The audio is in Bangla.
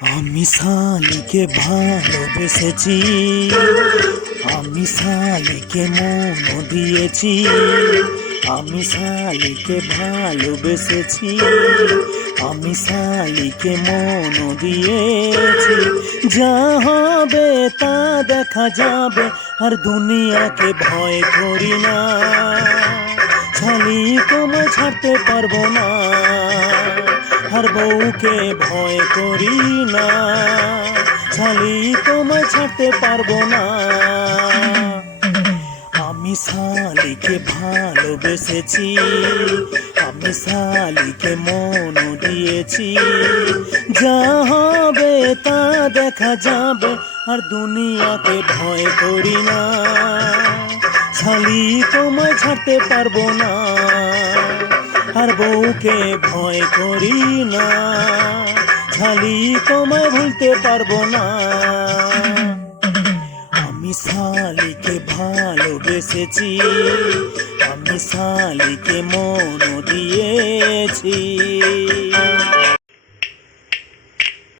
আমি শালিকে ভালোবেসেছি, আমি শালিকে মন দিয়েছি, আমি শালিকে ভালোবেসেছি, আমি শালিকে মন দিয়েছি। যা হবে তা দেখা যাবে, আর দুনিয়াকে ভয় করি না। শালি তোমায় ছাড়তে পারবো না, আর বউকে ভয় করি না। শালি তোমায় ছাড়তে পারবো না। আমি শালিকে ভালোবেসেছি, আমি শালিকে মন দিয়েছি। যা হবে তা দেখা যাবে, আর দুনিয়াকে ভয় করি না। শালি তোমায় ছাড়তে পারবো না, আর বউকে ভয় করি না। শালি তোমায় ভুলতে পারবো না। আমি শালিকে ভালোবেসেছি, আমি শালিকে মন দিয়েছি।